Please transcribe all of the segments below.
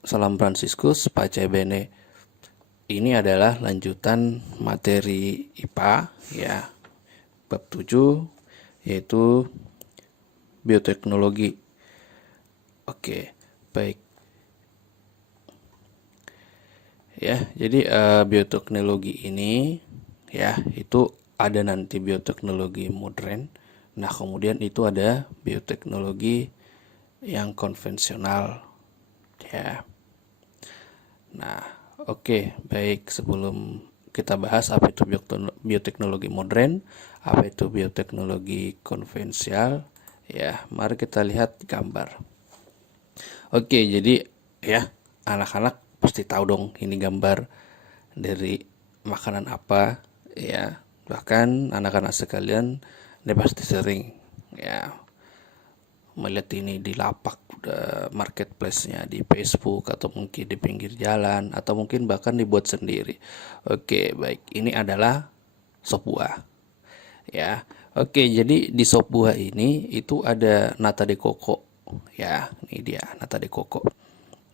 Salam Franciscus, Pace Bene. Ini adalah lanjutan materi IPA ya, bab 7 yaitu bioteknologi. Oke, baik. Ya, jadi bioteknologi ini ya, itu ada nanti bioteknologi modern. Nah, kemudian itu ada bioteknologi yang konvensional ya. Nah, oke, baik. Sebelum kita bahas apa itu bioteknologi modern, apa itu bioteknologi konvensional, ya, mari kita lihat gambar. Oke, jadi ya, anak-anak pasti tahu dong ini gambar dari makanan apa, ya. Bahkan anak-anak sekalian, ini pasti sering ya melihat ini di lapak marketplace-nya di Facebook atau mungkin di pinggir jalan atau mungkin bahkan dibuat sendiri. Oke, baik. Ini adalah sop buah. Ya. Oke, jadi di sop buah ini itu ada nata de coco. Ya, ini dia nata de coco.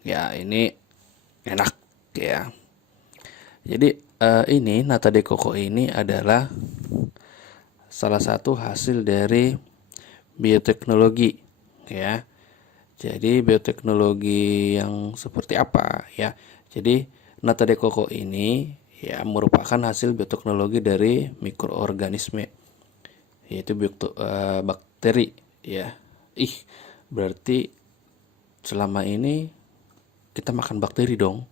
Ya, ini enak ya. Jadi ini nata de coco ini adalah salah satu hasil dari bioteknologi ya. Jadi bioteknologi yang seperti apa ya? Jadi nata de coco ini ya merupakan hasil bioteknologi dari mikroorganisme, yaitu bakteri ya. Berarti selama ini kita makan bakteri dong.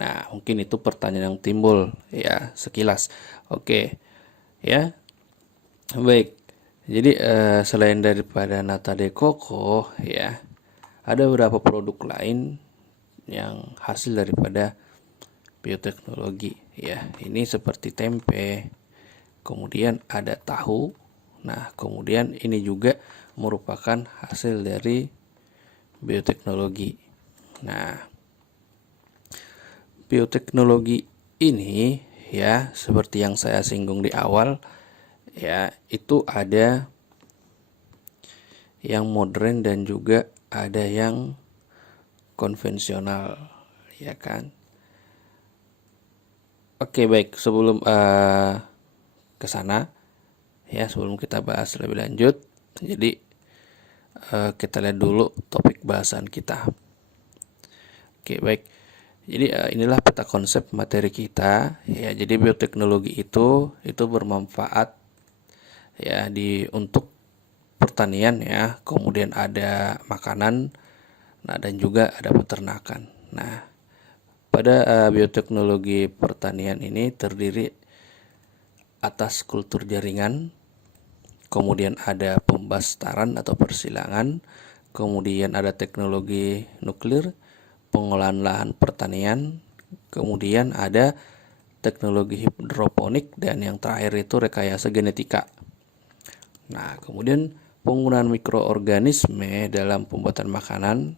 Nah, mungkin itu pertanyaan yang timbul ya sekilas. Oke. Ya. Baik. Jadi selain daripada nata de coco ya, ada beberapa produk lain yang hasil daripada bioteknologi ya. Ini seperti tempe, kemudian ada tahu. Nah, kemudian ini juga merupakan hasil dari bioteknologi. Nah, bioteknologi ini ya, seperti yang saya singgung di awal ya, itu ada yang modern dan juga ada yang konvensional ya kan. Oke, baik. Sebelum ke sana ya, sebelum kita bahas lebih lanjut, jadi kita lihat dulu topik bahasan kita. Oke, baik. Jadi inilah peta konsep materi kita ya. Jadi bioteknologi itu bermanfaat ya untuk pertanian ya, kemudian ada makanan, nah dan juga ada peternakan. Nah, pada bioteknologi pertanian ini terdiri atas kultur jaringan, kemudian ada pembastaran atau persilangan, kemudian ada teknologi nuklir, pengolahan lahan pertanian, kemudian ada teknologi hidroponik, dan yang terakhir itu rekayasa genetika. Nah, kemudian penggunaan mikroorganisme dalam pembuatan makanan,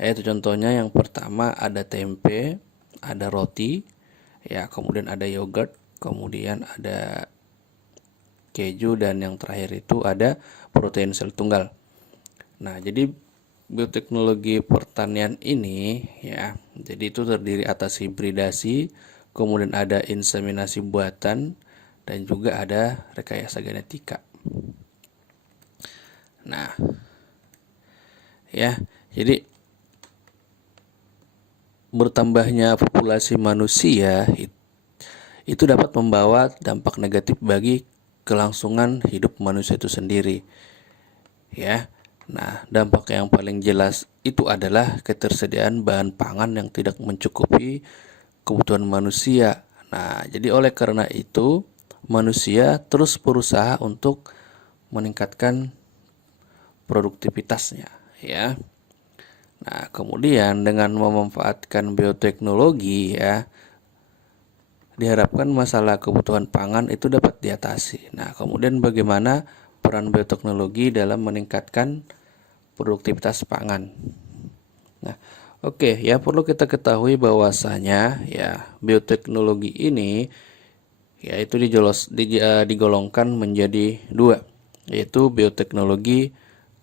yaitu contohnya yang pertama ada tempe, ada roti, ya, kemudian ada yogurt, kemudian ada keju, dan yang terakhir itu ada protein sel tunggal. Nah, jadi bioteknologi pertanian ini ya, jadi itu terdiri atas hibridasi, kemudian ada inseminasi buatan, dan juga ada rekayasa genetika. Nah, ya, jadi bertambahnya populasi manusia itu dapat membawa dampak negatif bagi kelangsungan hidup manusia itu sendiri. Ya. Nah, dampak yang paling jelas itu adalah ketersediaan bahan pangan yang tidak mencukupi kebutuhan manusia. Nah, jadi oleh karena itu manusia terus berusaha untuk meningkatkan produktivitasnya, ya. Nah, kemudian dengan memanfaatkan bioteknologi ya, diharapkan masalah kebutuhan pangan itu dapat diatasi. Nah, kemudian bagaimana peran bioteknologi dalam meningkatkan produktivitas pangan? Nah, oke, ya, perlu kita ketahui bahwasanya ya bioteknologi ini yaitu digolongkan menjadi dua, yaitu bioteknologi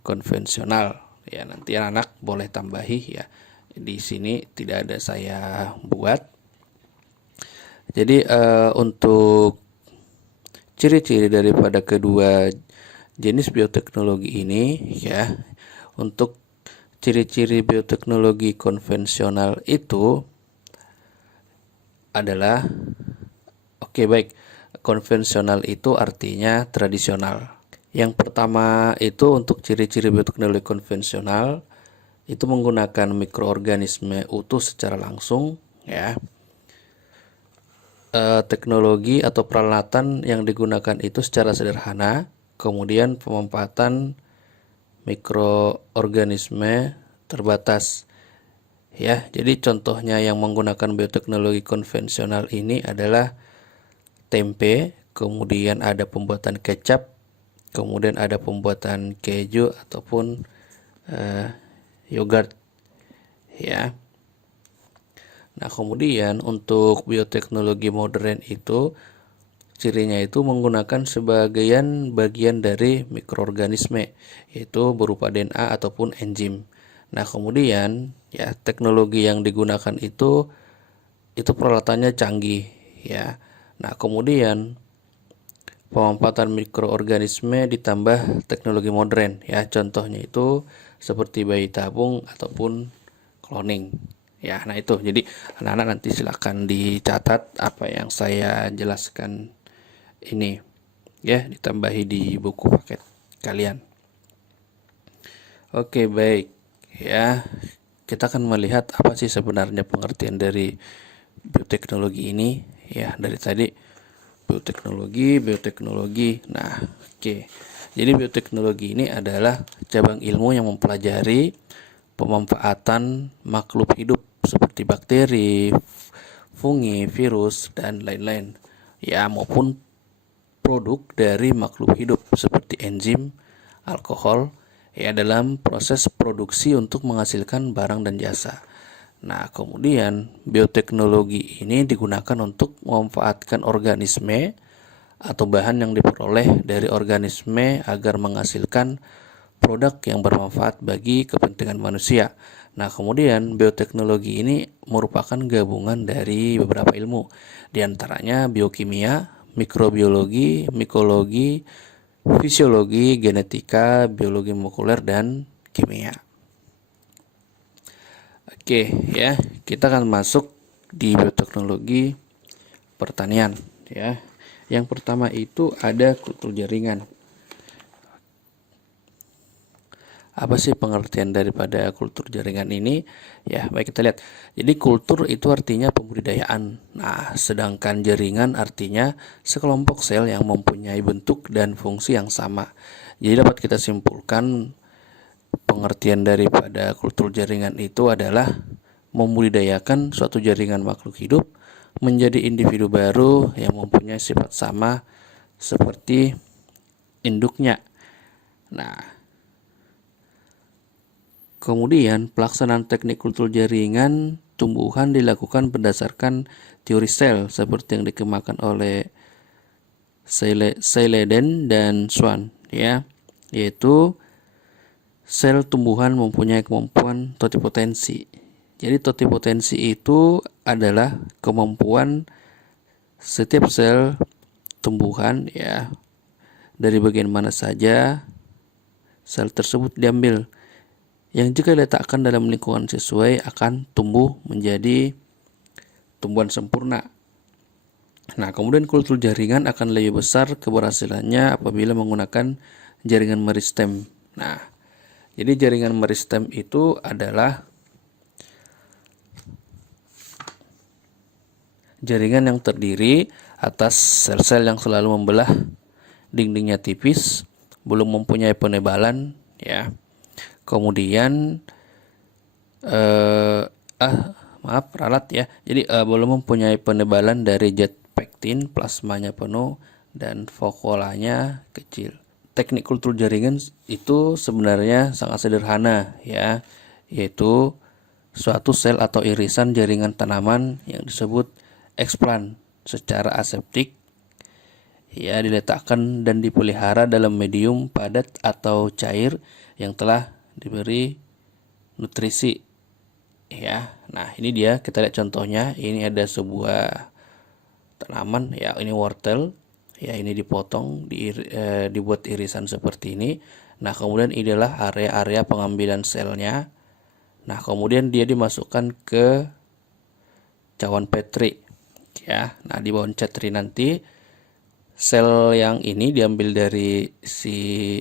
konvensional Ya, nanti anak boleh tambahi ya. Di sini tidak ada saya buat. Jadi untuk ciri-ciri daripada kedua jenis bioteknologi ini ya, untuk ciri-ciri bioteknologi konvensional itu adalah baik. Konvensional itu artinya tradisional. Yang pertama itu untuk ciri-ciri bioteknologi konvensional itu menggunakan mikroorganisme utuh secara langsung ya. Teknologi atau peralatan yang digunakan itu secara sederhana, kemudian pemanfaatan mikroorganisme terbatas. Ya, jadi contohnya yang menggunakan bioteknologi konvensional ini adalah tempe, kemudian ada pembuatan kecap, kemudian ada pembuatan keju ataupun yogurt. Ya. Nah, kemudian untuk bioteknologi modern itu cirinya itu menggunakan sebagian bagian dari mikroorganisme, yaitu berupa DNA ataupun enzim. Nah, kemudian ya teknologi yang digunakan itu peralatannya canggih ya. Nah, kemudian pemanfaatan mikroorganisme ditambah teknologi modern ya. Contohnya itu seperti bayi tabung ataupun cloning. Ya, nah itu. Jadi anak-anak nanti silakan dicatat apa yang saya jelaskan ini ya, ditambahi di buku paket kalian. Oke, baik. Ya, kita akan melihat apa sih sebenarnya pengertian dari bioteknologi ini ya. Dari tadi bioteknologi. Nah, oke. Jadi bioteknologi ini adalah cabang ilmu yang mempelajari pemanfaatan makhluk hidup seperti bakteri, fungi, virus, dan lain-lain ya, maupun produk dari makhluk hidup seperti enzim, alkohol ya, dalam proses produksi untuk menghasilkan barang dan jasa. Nah, kemudian bioteknologi ini digunakan untuk memanfaatkan organisme atau bahan yang diperoleh dari organisme agar menghasilkan produk yang bermanfaat bagi kepentingan manusia. Nah, kemudian bioteknologi ini merupakan gabungan dari beberapa ilmu, di antaranya biokimia, mikrobiologi, mikologi, fisiologi, genetika, biologi molekuler, dan kimia. Oke ya, kita akan masuk di bioteknologi pertanian ya. Yang pertama itu ada kultur jaringan. Apa sih pengertian daripada kultur jaringan ini? Ya, baik kita lihat. Jadi kultur itu artinya pembudidayaan. Nah, sedangkan jaringan artinya sekelompok sel yang mempunyai bentuk dan fungsi yang sama. Jadi dapat kita simpulkan pengertian daripada kultur jaringan itu adalah membudidayakan suatu jaringan makhluk hidup menjadi individu baru yang mempunyai sifat sama seperti induknya. Nah, kemudian pelaksanaan teknik kultur jaringan tumbuhan dilakukan berdasarkan teori sel seperti yang dikembangkan oleh Seyleden dan Swan ya, yaitu sel tumbuhan mempunyai kemampuan totipotensi. Jadi totipotensi itu adalah kemampuan setiap sel tumbuhan ya, dari bagian mana saja sel tersebut diambil, yang jika diletakkan dalam lingkungan sesuai akan tumbuh menjadi tumbuhan sempurna. Nah, kemudian kultur jaringan akan lebih besar keberhasilannya apabila menggunakan jaringan meristem. Nah, jadi jaringan meristem itu adalah jaringan yang terdiri atas sel-sel yang selalu membelah, dindingnya tipis, belum mempunyai penebalan ya. Kemudian ralat ya. Jadi belum mempunyai penebalan dari zat pektin, plasmanya penuh dan vakuolanya kecil. Teknik kultur jaringan itu sebenarnya sangat sederhana ya, yaitu suatu sel atau irisan jaringan tanaman yang disebut eksplan secara aseptik ya diletakkan dan dipelihara dalam medium padat atau cair yang telah diberi nutrisi ya. Nah, ini dia, kita lihat contohnya. Ini ada sebuah tanaman ya, ini wortel ya, ini dipotong, dibuat irisan seperti ini. Nah, kemudian inilah area-area pengambilan selnya. Nah, kemudian dia dimasukkan ke cawan Petri ya. Nah, di cawan Petri nanti sel yang ini diambil dari si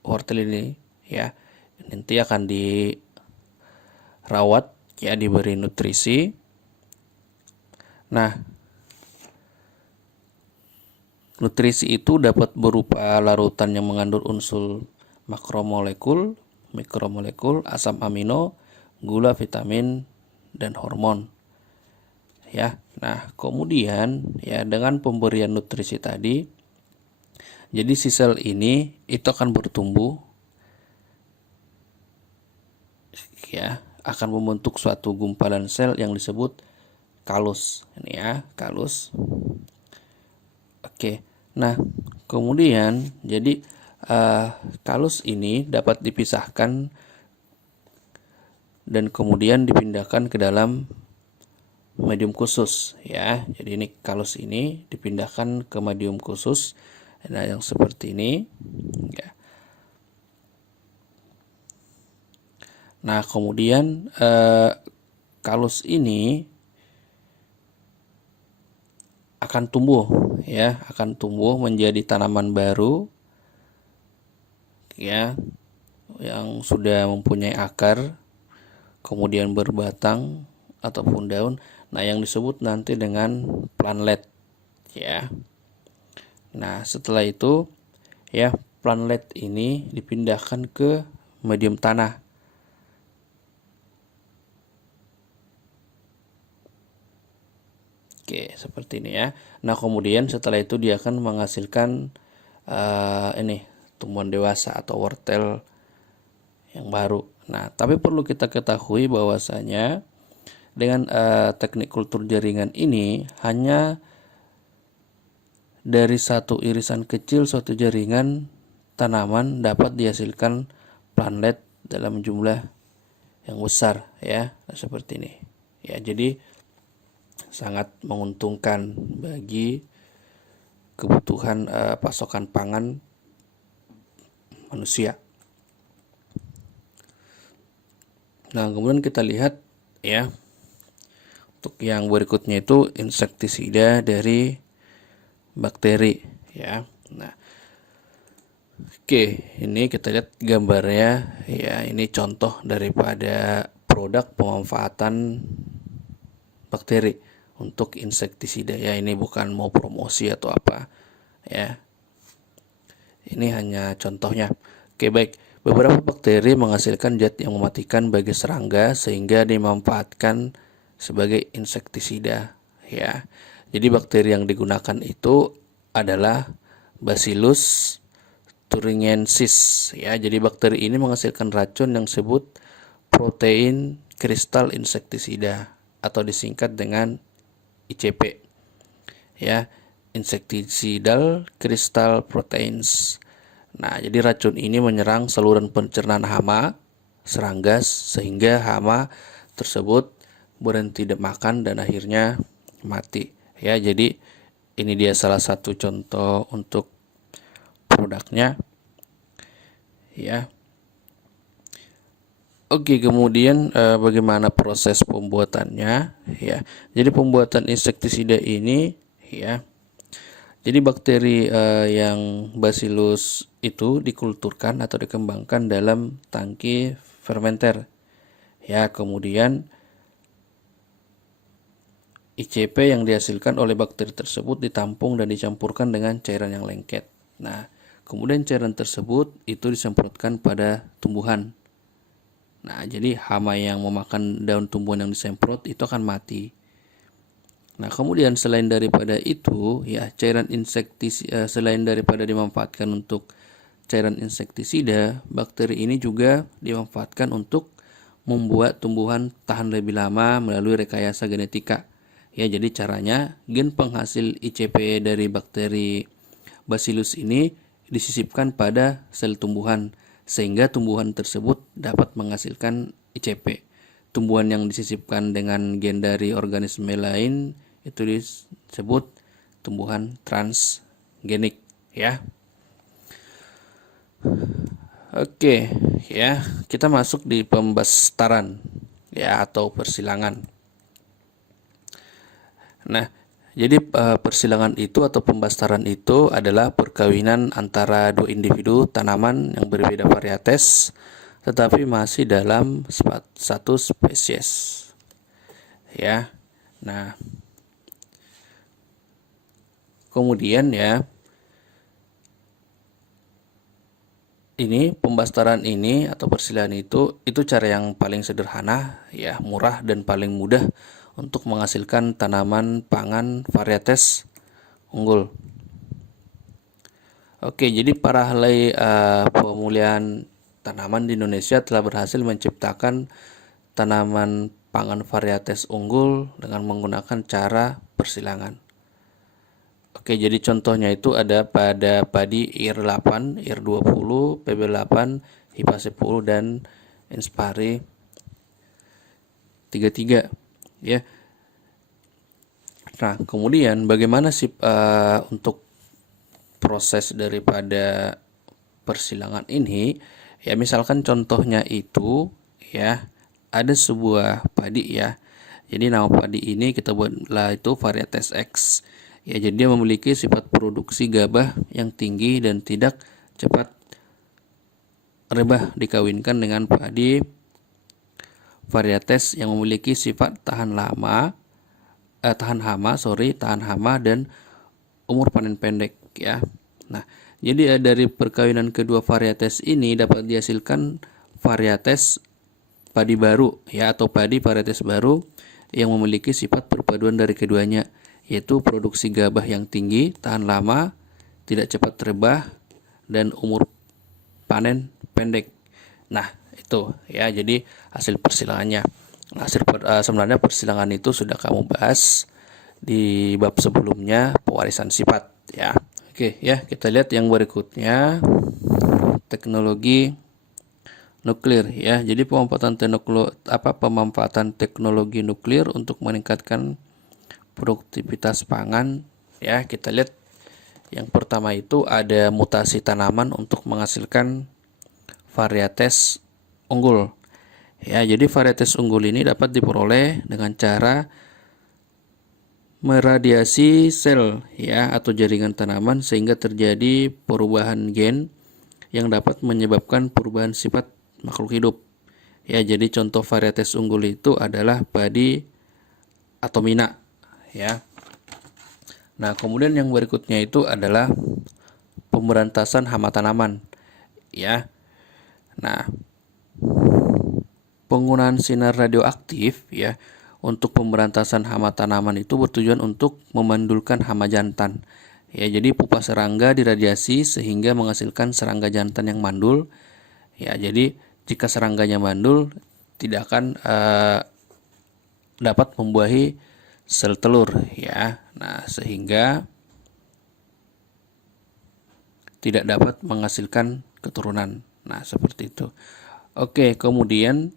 wortel ini ya. Nanti akan dirawat ya, diberi nutrisi. Nah, nutrisi itu dapat berupa larutan yang mengandung unsur makromolekul, mikromolekul, asam amino, gula, vitamin, dan hormon. Ya, nah kemudian ya dengan pemberian nutrisi tadi, jadi si sel ini itu akan bertumbuh, ya, akan membentuk suatu gumpalan sel yang disebut kalus. Ini ya, kalus. Oke, nah kemudian jadi kalus ini dapat dipisahkan dan kemudian dipindahkan ke dalam medium khusus ya. Jadi ini kalus ini dipindahkan ke medium khusus, nah yang seperti ini ya. Nah kemudian kalus ini akan tumbuh ya, akan tumbuh menjadi tanaman baru ya, yang sudah mempunyai akar, kemudian berbatang ataupun daun. Nah, yang disebut nanti dengan plantlet ya. Nah, setelah itu ya, plantlet ini dipindahkan ke medium tanah. Oke, seperti ini ya. Nah, kemudian setelah itu dia akan menghasilkan ini tumbuhan dewasa atau wortel yang baru. Nah, tapi perlu kita ketahui bahwasanya dengan teknik kultur jaringan ini hanya dari satu irisan kecil suatu jaringan tanaman dapat dihasilkan plantlet dalam jumlah yang besar ya, seperti ini. Ya, jadi sangat menguntungkan bagi kebutuhan pasokan pangan manusia. Nah, kemudian kita lihat ya, untuk yang berikutnya itu insektisida dari bakteri ya. Nah, oke, ini kita lihat gambarnya ya. Ini contoh daripada produk pemanfaatan bakteri untuk insektisida ya. Ini bukan mau promosi atau apa ya. Ini hanya contohnya. Oke, baik. Beberapa bakteri menghasilkan zat yang mematikan bagi serangga sehingga dimanfaatkan sebagai insektisida ya. Jadi bakteri yang digunakan itu adalah Bacillus thuringiensis ya. Jadi bakteri ini menghasilkan racun yang disebut protein kristal insektisida atau disingkat dengan ICP ya, Insecticidal Crystal Proteins. Nah, jadi racun ini menyerang saluran pencernaan hama serangga sehingga hama tersebut berhenti makan dan akhirnya mati ya. Jadi ini dia salah satu contoh untuk produknya ya. Oke, kemudian bagaimana proses pembuatannya ya. Jadi pembuatan insektisida ini ya, jadi bakteri yang Bacillus itu dikulturkan atau dikembangkan dalam tangki fermenter ya. Kemudian ICP yang dihasilkan oleh bakteri tersebut ditampung dan dicampurkan dengan cairan yang lengket. Nah, kemudian cairan tersebut itu disemprotkan pada tumbuhan. Nah, jadi hama yang memakan daun tumbuhan yang disemprot itu akan mati. Nah, kemudian selain daripada itu, ya cairan insektisida, selain daripada dimanfaatkan untuk cairan insektisida, bakteri ini juga dimanfaatkan untuk membuat tumbuhan tahan lebih lama melalui rekayasa genetika. Ya, jadi caranya gen penghasil ICP dari bakteri Bacillus ini disisipkan pada sel tumbuhan sehingga tumbuhan tersebut dapat menghasilkan ICP. Tumbuhan yang disisipkan dengan gen dari organisme lain itu disebut tumbuhan transgenik ya. Oke, ya, kita masuk di pembastaran ya atau persilangan. Nah, jadi persilangan itu atau pembastaran itu adalah perkawinan antara dua individu tanaman yang berbeda varietas tetapi masih dalam satu spesies. Ya. Nah, kemudian ya, ini pembastaran ini atau persilangan itu cara yang paling sederhana ya, murah dan paling mudah untuk menghasilkan tanaman pangan varietas unggul. Oke, jadi para ahli pemulihan tanaman di Indonesia telah berhasil menciptakan tanaman pangan varietas unggul dengan menggunakan cara persilangan. Oke, jadi contohnya itu ada pada padi IR8, IR20, PB8, HIPA 10 dan Inspire 33 ya. Nah, kemudian bagaimana sih untuk proses daripada persilangan ini? Ya, misalkan contohnya itu ya, ada sebuah padi ya. Jadi nama padi ini kita buatlah itu varietas X. Ya, jadi dia memiliki sifat produksi gabah yang tinggi dan tidak cepat rebah dikawinkan dengan padi varietas yang memiliki sifat tahan hama dan umur panen pendek ya. Nah, jadi dari perkawinan kedua varietas ini dapat dihasilkan varietas padi baru ya atau padi varietas baru yang memiliki sifat perpaduan dari keduanya, yaitu produksi gabah yang tinggi, tahan lama, tidak cepat rebah dan umur panen pendek. Nah, itu ya, jadi hasil persilangannya. Nah, sebenarnya persilangan itu sudah kamu bahas di bab sebelumnya, pewarisan sifat ya. Oke ya, kita lihat yang berikutnya, teknologi nuklir ya. Jadi pemanfaatan teknologi nuklir untuk meningkatkan produktivitas pangan ya. Kita lihat yang pertama itu ada mutasi tanaman untuk menghasilkan varietas unggul. Ya, jadi varietas unggul ini dapat diperoleh dengan cara meradiasi sel ya atau jaringan tanaman sehingga terjadi perubahan gen yang dapat menyebabkan perubahan sifat makhluk hidup. Ya, jadi contoh varietas unggul itu adalah padi Atomina ya. Nah, kemudian yang berikutnya itu adalah pemberantasan hama tanaman ya. Nah, penggunaan sinar radioaktif ya untuk pemberantasan hama tanaman itu bertujuan untuk memandulkan hama jantan. Ya, jadi pupa serangga diradiasi sehingga menghasilkan serangga jantan yang mandul. Ya, jadi jika serangganya mandul tidak akan dapat membuahi sel telur ya. Nah, sehingga tidak dapat menghasilkan keturunan. Nah, seperti itu. Oke, kemudian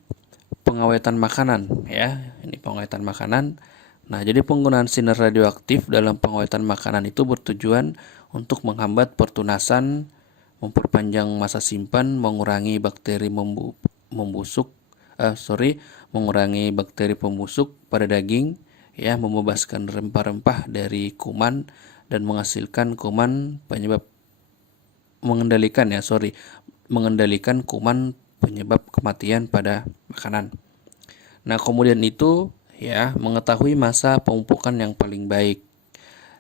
pengawetan makanan ya. Ini pengawetan makanan. Nah, jadi penggunaan sinar radioaktif dalam pengawetan makanan itu bertujuan untuk menghambat pertunasan, memperpanjang masa simpan, mengurangi bakteri mengurangi bakteri pembusuk pada daging, ya, membebaskan rempah-rempah dari kuman dan menghasilkan kuman penyebab mengendalikan kuman penyebab kematian pada makanan. Nah, kemudian itu ya mengetahui masa pemupukan yang paling baik.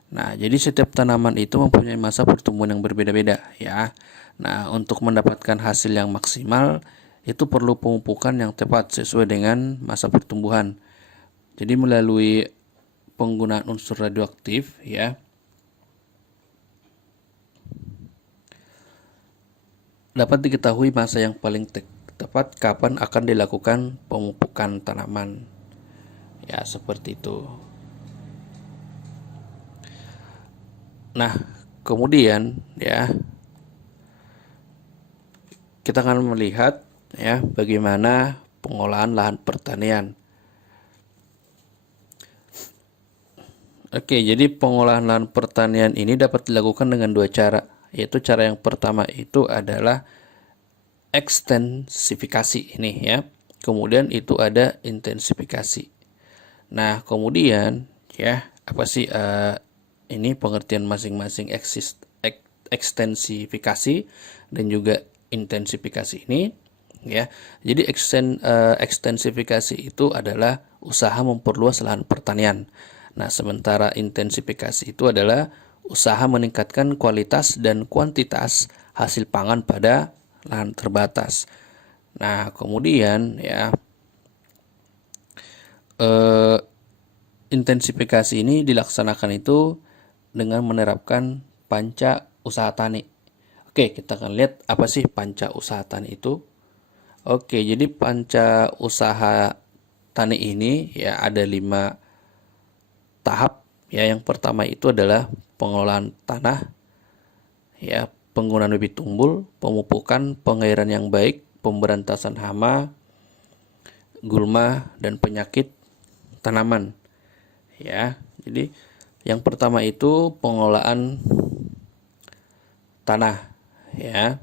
Nah, jadi setiap tanaman itu mempunyai masa pertumbuhan yang berbeda-beda ya. Nah, untuk mendapatkan hasil yang maksimal itu perlu pemupukan yang tepat sesuai dengan masa pertumbuhan. Jadi melalui penggunaan unsur radioaktif ya, dapat diketahui masa yang paling tepat kapan akan dilakukan pemupukan tanaman. Ya, seperti itu. Nah, kemudian ya, kita akan melihat ya bagaimana pengolahan lahan pertanian. Oke, jadi pengolahan lahan pertanian ini dapat dilakukan dengan dua cara, yaitu cara yang pertama itu adalah ekstensifikasi ini ya. Kemudian itu ada intensifikasi. Nah, kemudian ya, apa sih ini pengertian masing-masing ekstensifikasi dan juga intensifikasi ini ya. Jadi ekstensifikasi itu adalah usaha memperluas lahan pertanian. Nah, sementara intensifikasi itu adalah usaha meningkatkan kualitas dan kuantitas hasil pangan pada lahan terbatas. Nah, kemudian ya intensifikasi ini dilaksanakan itu dengan menerapkan panca usaha tani. Oke, kita akan lihat apa sih panca usaha tani itu. Oke, jadi panca usaha tani ini ya ada 5 tahap ya. Yang pertama itu adalah pengelolaan tanah ya, penggunaan bibit unggul, pemupukan, pengairan yang baik, pemberantasan hama, gulma dan penyakit tanaman ya. Jadi yang pertama itu pengelolaan tanah ya.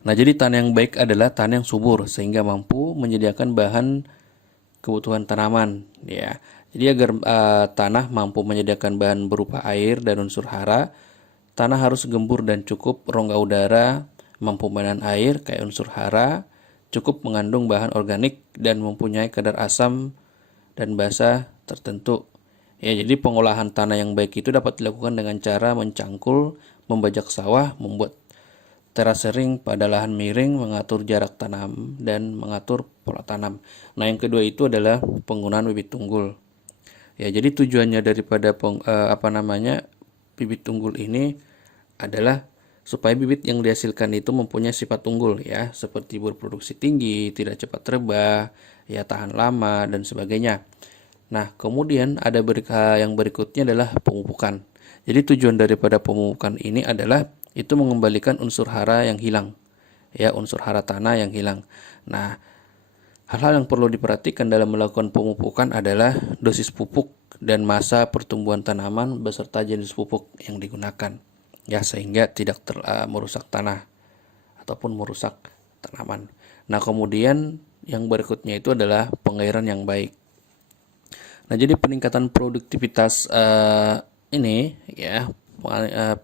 Nah, jadi tanah yang baik adalah tanah yang subur sehingga mampu menyediakan bahan kebutuhan tanaman ya. Jadi agar tanah mampu menyediakan bahan berupa air dan unsur hara, tanah harus gembur dan cukup rongga udara, mampu menahan air kayak unsur hara, cukup mengandung bahan organik dan mempunyai kadar asam dan basa tertentu. Ya, jadi pengolahan tanah yang baik itu dapat dilakukan dengan cara mencangkul, membajak sawah, membuat terasering pada lahan miring, mengatur jarak tanam dan mengatur pola tanam. Nah, yang kedua itu adalah penggunaan bibit unggul. Ya, jadi tujuannya daripada bibit unggul ini adalah supaya bibit yang dihasilkan itu mempunyai sifat unggul ya, seperti berproduksi tinggi, tidak cepat rebah, ya tahan lama dan sebagainya. Nah, kemudian ada yang berikutnya adalah pemupukan. Jadi tujuan daripada pemupukan ini adalah itu mengembalikan unsur hara yang hilang. Ya, unsur hara tanah yang hilang. Nah, hal-hal yang perlu diperhatikan dalam melakukan pemupukan adalah dosis pupuk dan masa pertumbuhan tanaman beserta jenis pupuk yang digunakan. Ya, sehingga tidak merusak tanah ataupun merusak tanaman. Nah, kemudian yang berikutnya itu adalah pengairan yang baik. Nah, jadi peningkatan produktivitas ini ya,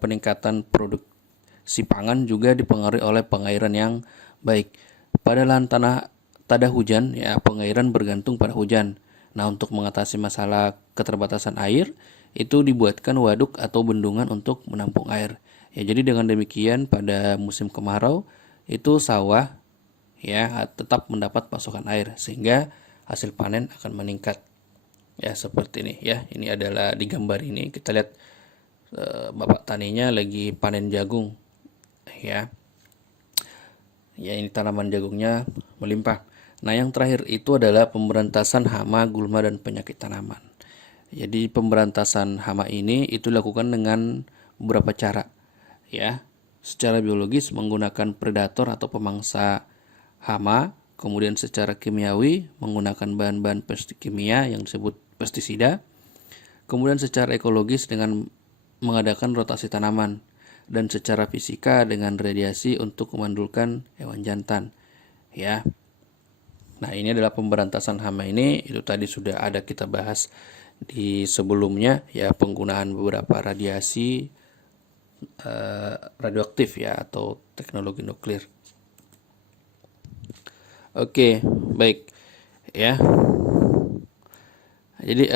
peningkatan produksi pangan juga dipengaruhi oleh pengairan yang baik. Pada lahan tanah tak ada hujan ya, pengairan bergantung pada hujan. Nah, untuk mengatasi masalah keterbatasan air, itu dibuatkan waduk atau bendungan untuk menampung air. Ya, jadi dengan demikian pada musim kemarau itu sawah ya tetap mendapat pasokan air sehingga hasil panen akan meningkat. Ya, seperti ini ya. Ini adalah di gambar ini kita lihat bapak taninya lagi panen jagung ya. Ya, ini tanaman jagungnya melimpah. Nah, yang terakhir itu adalah pemberantasan hama, gulma dan penyakit tanaman. Jadi pemberantasan hama ini itu dilakukan dengan beberapa cara ya. Secara biologis menggunakan predator atau pemangsa hama, kemudian secara kimiawi menggunakan bahan-bahan kimia yang disebut pestisida, kemudian secara ekologis dengan mengadakan rotasi tanaman, dan secara fisika dengan radiasi untuk memandulkan hewan jantan ya. Nah, ini adalah pemberantasan hama ini, itu tadi sudah ada kita bahas di sebelumnya ya, penggunaan beberapa radiasi radioaktif ya atau teknologi nuklir. Oke, baik ya. Jadi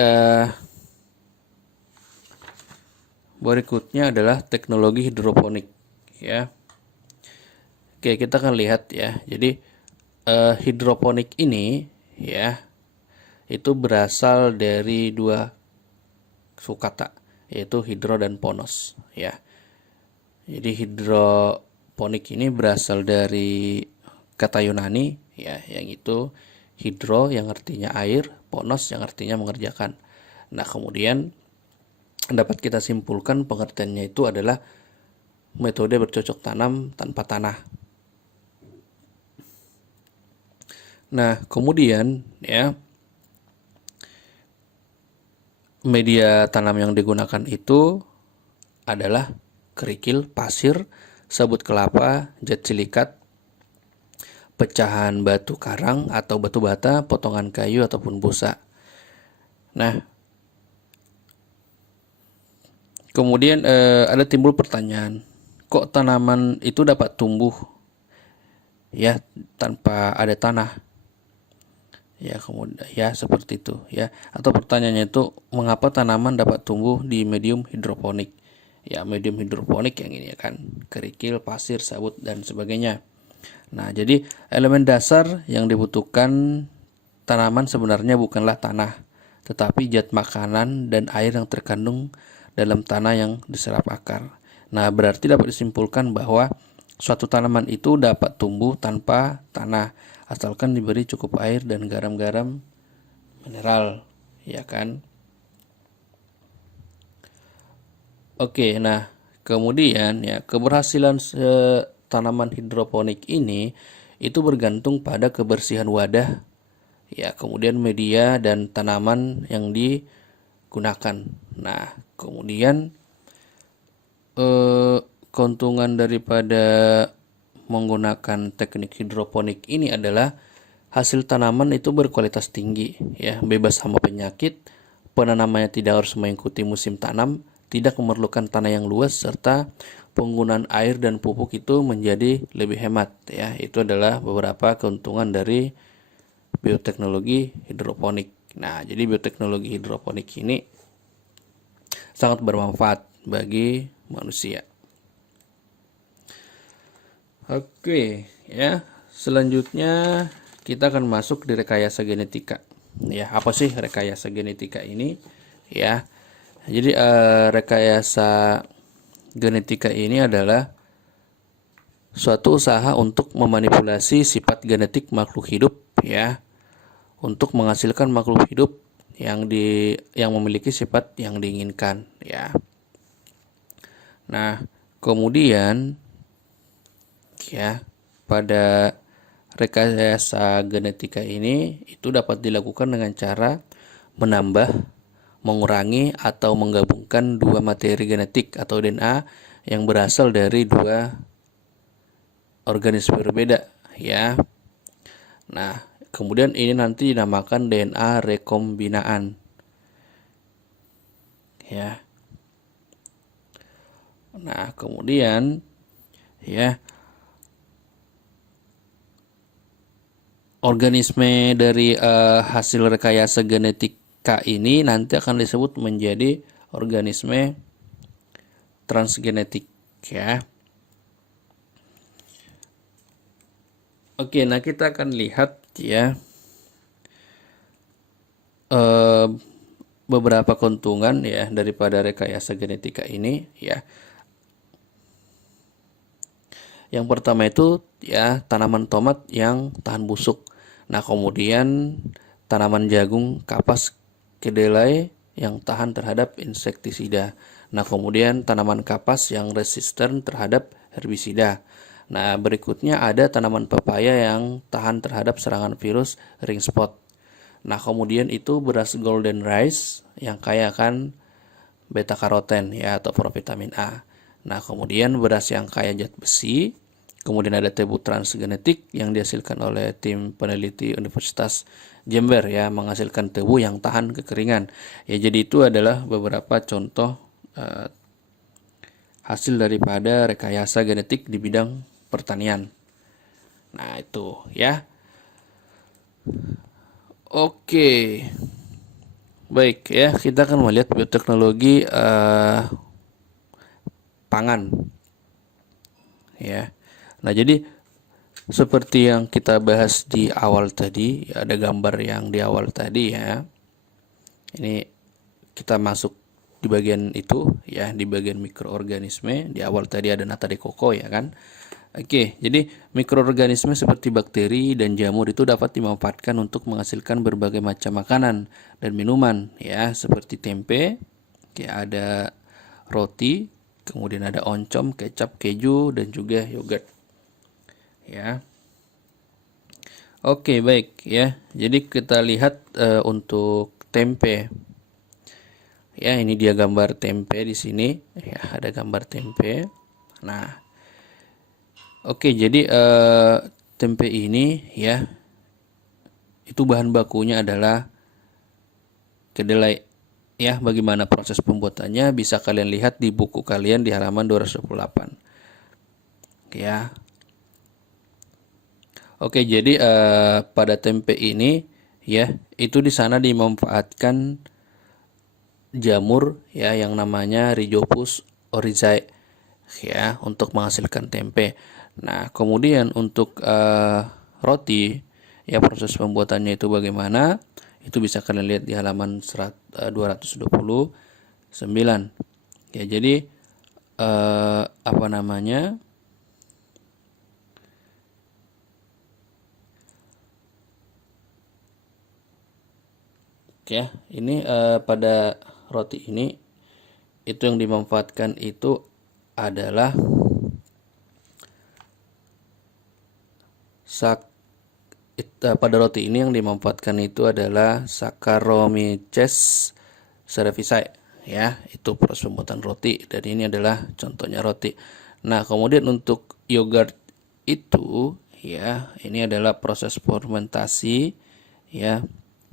berikutnya adalah teknologi hidroponik ya. Oke, kita akan lihat ya. Jadi hidroponik ini ya itu berasal dari dua sukata, yaitu hidro dan ponos ya. Jadi hidroponik ini berasal dari kata Yunani ya, yang itu hidro yang artinya air, ponos yang artinya mengerjakan. Nah, kemudian dapat kita simpulkan pengertiannya itu adalah metode bercocok tanam tanpa tanah Nah, kemudian ya media tanam yang digunakan itu adalah kerikil, pasir, sabut kelapa, zat silikat, pecahan batu karang atau batu bata, potongan kayu ataupun busa. Nah, kemudian ada timbul pertanyaan, kok tanaman itu dapat tumbuh ya tanpa ada tanah? Ya, kemudian ya seperti itu ya. Atau pertanyaannya itu mengapa tanaman dapat tumbuh di medium hidroponik? Ya, medium hidroponik yang ini ya kan, kerikil, pasir, sabut dan sebagainya. Nah, jadi elemen dasar yang dibutuhkan tanaman sebenarnya bukanlah tanah, tetapi zat makanan dan air yang terkandung dalam tanah yang diserap akar. Nah, berarti dapat disimpulkan bahwa suatu tanaman itu dapat tumbuh tanpa tanah, asalkan diberi cukup air dan garam-garam mineral, ya kan? Oke, nah kemudian ya keberhasilan tanaman hidroponik ini itu bergantung pada kebersihan wadah, ya kemudian media dan tanaman yang digunakan. Nah, kemudian keuntungan daripada menggunakan teknik hidroponik ini adalah hasil tanaman itu berkualitas tinggi, ya bebas hama penyakit, penanamannya tidak harus mengikuti musim tanam, tidak memerlukan tanah yang luas, serta penggunaan air dan pupuk itu menjadi lebih hemat. Ya, itu adalah beberapa keuntungan dari bioteknologi hidroponik. Nah, jadi bioteknologi hidroponik ini sangat bermanfaat bagi manusia. Oke, ya. Selanjutnya kita akan masuk di rekayasa genetika. Ya, apa sih rekayasa genetika ini? Ya. Jadi rekayasa genetika ini adalah suatu usaha untuk memanipulasi sifat genetik makhluk hidup, ya, untuk menghasilkan makhluk hidup yang memiliki sifat yang diinginkan, ya. Nah, kemudian ya pada rekayasa genetika ini itu dapat dilakukan dengan cara menambah, mengurangi atau menggabungkan dua materi genetik atau DNA yang berasal dari dua organisme berbeda, ya. Nah, kemudian ini nanti dinamakan DNA rekombinaan, ya. Nah, kemudian ya organisme dari hasil rekayasa genetika ini nanti akan disebut menjadi organisme transgenetik, ya. Oke, nah kita akan lihat ya beberapa keuntungan ya daripada rekayasa genetika ini, ya. Yang pertama itu ya tanaman tomat yang tahan busuk. Nah, kemudian tanaman jagung kapas kedelai yang tahan terhadap insektisida. Nah, kemudian tanaman kapas yang resisten terhadap herbisida. Nah, berikutnya ada tanaman pepaya yang tahan terhadap serangan virus ring spot. Nah, kemudian itu beras golden rice yang kaya akan beta karoten ya atau provitamin A. Nah, kemudian beras yang kaya zat besi. Kemudian ada tebu transgenetik yang dihasilkan oleh tim peneliti Universitas Jember ya, menghasilkan tebu yang tahan kekeringan. Ya, jadi itu adalah beberapa contoh hasil daripada rekayasa genetik di bidang pertanian. Nah, itu ya. Oke. Baik ya, kita akan melihat bioteknologi pangan. Ya. Nah, jadi seperti yang kita bahas di awal tadi, ada gambar yang di awal tadi ya. Ini kita masuk di bagian itu ya, di bagian mikroorganisme. Di awal tadi ada nata de coco ya kan. Oke, jadi mikroorganisme seperti bakteri dan jamur itu dapat dimanfaatkan untuk menghasilkan berbagai macam makanan dan minuman ya, seperti tempe, ya ada roti, kemudian ada oncom, kecap, keju dan juga yogurt. Ya. Oke, baik ya. Jadi kita lihat untuk tempe. Ya, ini dia gambar tempe di sini. Ya, ada gambar tempe. Nah, oke, jadi tempe ini ya, itu bahan bakunya adalah kedelai. Ya, bagaimana proses pembuatannya bisa kalian lihat di buku kalian di halaman 228. Ya. Oke, jadi pada tempe ini ya, itu di sana dimanfaatkan jamur ya yang namanya Rhizopus oryzae ya untuk menghasilkan tempe. Nah, kemudian untuk roti ya, proses pembuatannya itu bagaimana? Itu bisa kalian lihat di halaman 229. Ya, jadi apa namanya? Ya, ini pada roti ini itu yang dimanfaatkan itu adalah pada roti ini yang dimanfaatkan itu adalah Saccharomyces cerevisiae ya, itu proses pembuatan roti dan ini adalah contohnya roti. Nah, kemudian untuk yogurt itu ya, ini adalah proses fermentasi ya,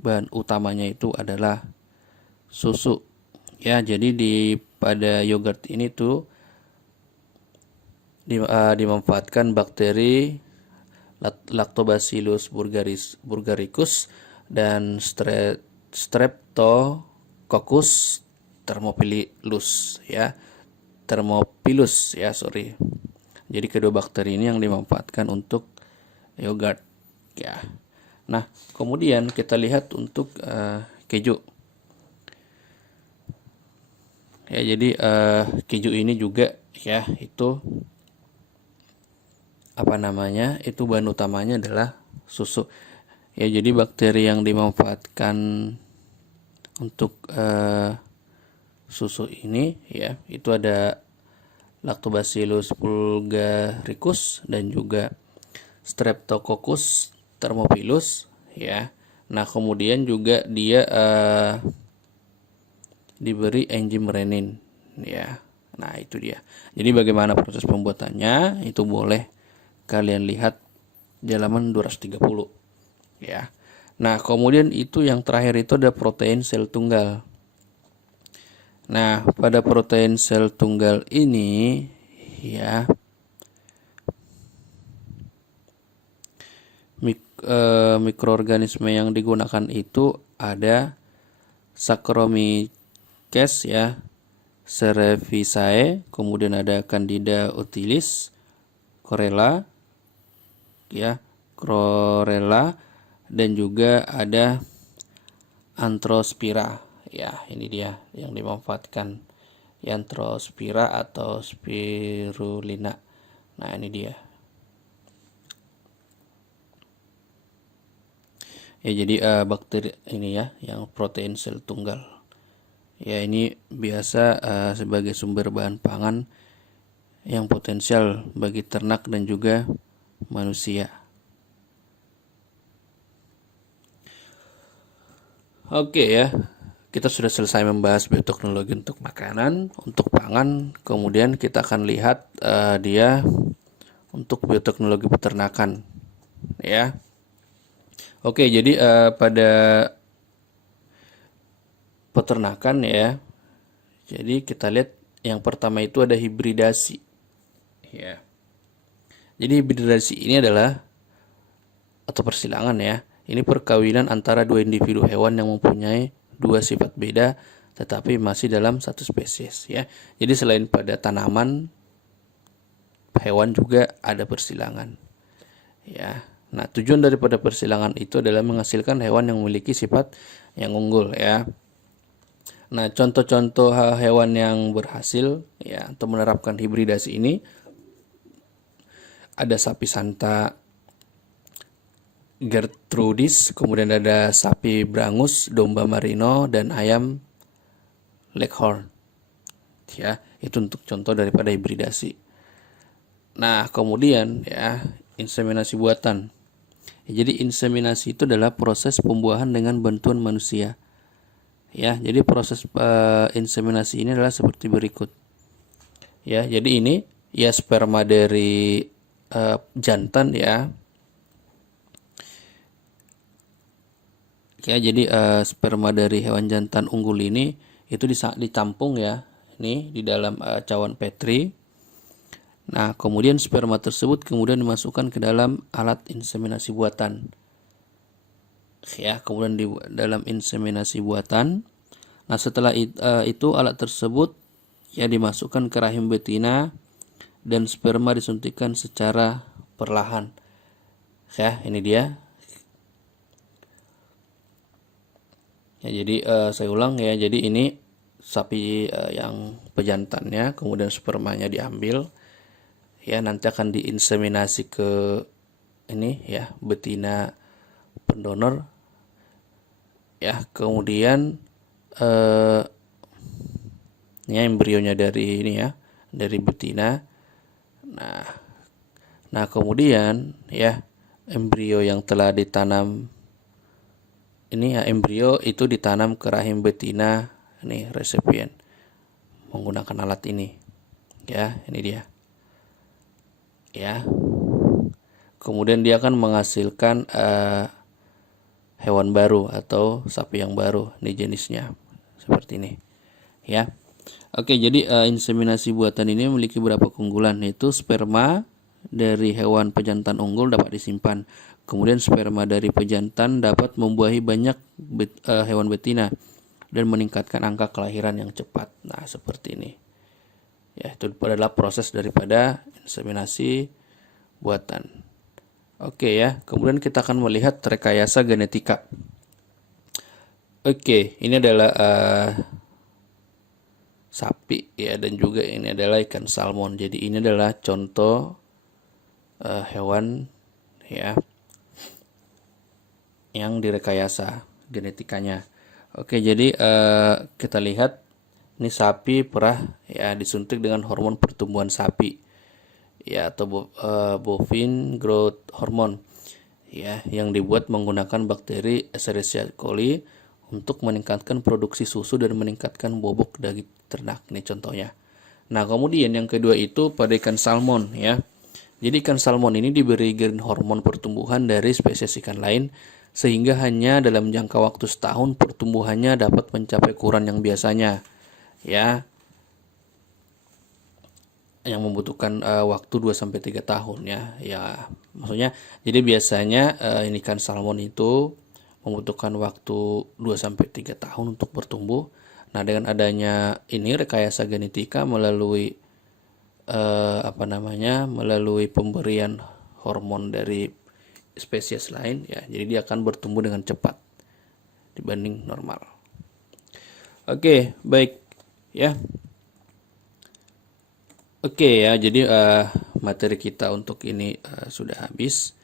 bahan utamanya itu adalah susu ya. Jadi pada yogurt ini tuh dimanfaatkan bakteri Lactobacillus bulgaricus dan Streptococcus thermophilus ya. Sorry. Jadi kedua bakteri ini yang dimanfaatkan untuk yogurt ya. Nah, kemudian kita lihat untuk keju. Ya, jadi keju ini juga ya, itu apa namanya? Itu bahan utamanya adalah susu. Ya, jadi bakteri yang dimanfaatkan untuk susu ini ya, itu ada Lactobacillus bulgaricus dan juga Streptococcus thermophilus ya. Nah, kemudian juga dia diberi enzim renin ya. Nah, itu dia. Jadi bagaimana proses pembuatannya itu boleh kalian lihat di halaman 230 ya. Nah, kemudian itu yang terakhir itu ada protein sel tunggal. Nah, pada protein sel tunggal ini ya, mikroorganisme yang digunakan itu ada Saccharomyces ya, cerevisiae, kemudian ada Candida utilis, chlorella dan juga ada Anthrospira ya. Ini dia yang dimanfaatkan, Anthrospira atau spirulina. Nah, ini dia ya. Jadi bakteri ini ya, yang protein sel tunggal ya, ini biasa sebagai sumber bahan pangan yang potensial bagi ternak dan juga manusia. Oke ya, kita sudah selesai membahas bioteknologi untuk makanan, untuk pangan. Kemudian kita akan lihat dia untuk bioteknologi peternakan ya. Oke, jadi pada peternakan ya, jadi kita lihat yang pertama itu ada hibridasi ya. Jadi hibridasi ini adalah atau persilangan ya, ini perkawinan antara dua individu hewan yang mempunyai dua sifat beda tetapi masih dalam satu spesies ya. Jadi selain pada tanaman, hewan juga ada persilangan ya. Nah, tujuan daripada persilangan itu adalah menghasilkan hewan yang memiliki sifat yang unggul ya. Nah, contoh-contoh hewan yang berhasil ya atau menerapkan hibridasi ini ada sapi Santa Gertrudis, kemudian ada sapi Brangus, domba Merino, dan ayam Leghorn. Ya, itu untuk contoh daripada hibridasi. Nah, kemudian ya, inseminasi buatan. Jadi inseminasi itu adalah proses pembuahan dengan bantuan manusia. Ya, jadi proses inseminasi ini adalah seperti berikut. Ya, jadi ini ya sperma dari jantan ya. Ya, jadi sperma dari hewan jantan unggul ini itu ditampung ya, ini di dalam cawan Petri. Nah, kemudian sperma tersebut kemudian dimasukkan ke dalam alat inseminasi buatan. Ya, kemudian di dalam inseminasi buatan. Nah, setelah itu alat tersebut ya dimasukkan ke rahim betina dan sperma disuntikkan secara perlahan. Ya, ini dia. Ya, jadi saya ulang ya. Jadi ini sapi yang pejantannya, kemudian spermanya diambil. Ya, nanti akan diinseminasi ke ini ya, betina pendonor. Ya, kemudian ini embrionya dari ini ya, dari betina. Nah, kemudian ya embrio yang telah ditanam ini ya, embrio itu ditanam ke rahim betina ini resipien menggunakan alat ini. Ya, ini dia. Ya. Kemudian dia akan menghasilkan hewan baru atau sapi yang baru, ini jenisnya seperti ini. Ya. Oke, jadi inseminasi buatan ini memiliki beberapa keunggulan, yaitu sperma dari hewan pejantan unggul dapat disimpan. Kemudian sperma dari pejantan dapat membuahi banyak hewan betina dan meningkatkan angka kelahiran yang cepat. Nah, seperti ini. Ya, itu adalah proses daripada inseminasi buatan. Oke ya, kemudian kita akan melihat rekayasa genetika. Oke, ini adalah sapi ya, dan juga ini adalah ikan salmon. Jadi ini adalah contoh hewan ya yang direkayasa genetikanya. Oke, jadi kita lihat ini sapi perah ya disuntik dengan hormon pertumbuhan sapi ya, atau bovine growth hormone ya, yang dibuat menggunakan bakteri Escherichia coli untuk meningkatkan produksi susu dan meningkatkan bobok daging ternak. Ini contohnya. Nah, kemudian yang kedua itu pada ikan salmon ya. Jadi ikan salmon ini diberi growth hormon pertumbuhan dari spesies ikan lain, sehingga hanya dalam jangka waktu setahun pertumbuhannya dapat mencapai ukuran yang biasanya ya, yang membutuhkan waktu 2-3 tahun ya. Ya, maksudnya jadi biasanya ini ikan salmon itu membutuhkan waktu 2-3 tahun untuk bertumbuh. Nah, dengan adanya ini rekayasa genetika melalui melalui pemberian hormon dari spesies lain ya, jadi dia akan bertumbuh dengan cepat dibanding normal. Oke, baik ya. Oke ya, jadi materi kita untuk ini sudah habis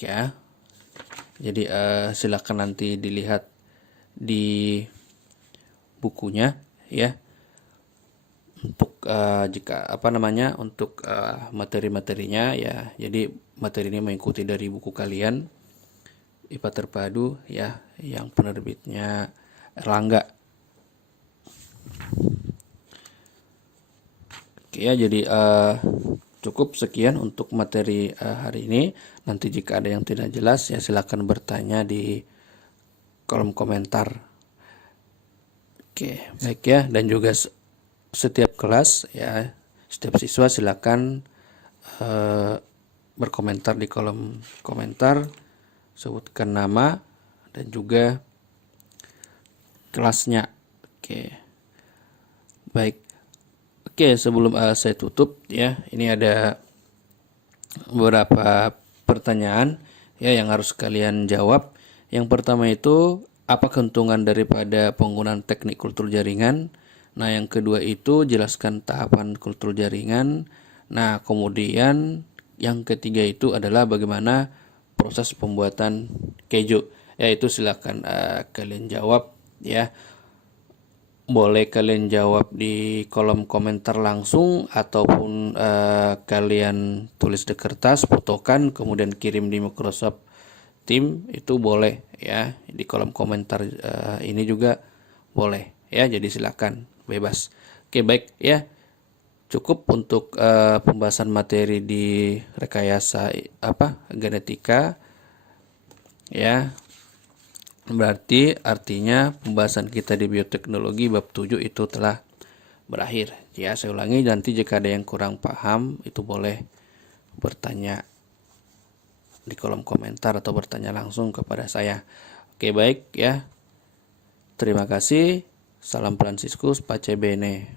ya. Jadi silakan nanti dilihat di bukunya ya, untuk jika untuk materi-materinya ya. Jadi materi ini mengikuti dari buku kalian IPA Terpadu ya, yang penerbitnya Erlangga. Oke ya, jadi cukup sekian untuk materi hari ini. Nanti jika ada yang tidak jelas ya silakan bertanya di kolom komentar. Oke, baik ya, dan juga setiap kelas ya, setiap siswa silakan berkomentar di kolom komentar, sebutkan nama dan juga kelasnya. Oke, baik. Oke, sebelum saya tutup ya, ini ada beberapa pertanyaan ya yang harus kalian jawab. Yang pertama itu, apa keuntungan daripada penggunaan teknik kultur jaringan? Nah, yang kedua itu jelaskan tahapan kultur jaringan. Nah, kemudian yang ketiga itu adalah bagaimana proses pembuatan keju. Ya, itu silakan kalian jawab ya. Boleh kalian jawab di kolom komentar langsung, ataupun kalian tulis di kertas, fotokan, kemudian kirim di Microsoft tim itu boleh ya, di kolom komentar ini juga boleh ya, jadi silakan bebas. Oke, baik ya, cukup untuk pembahasan materi di rekayasa genetika ya. Berarti artinya pembahasan kita di bioteknologi bab 7 itu telah berakhir ya. Saya ulangi, nanti jika ada yang kurang paham itu boleh bertanya di kolom komentar atau bertanya langsung kepada saya. Oke, baik ya. Terima kasih. Salam Franciscus Pace Bene.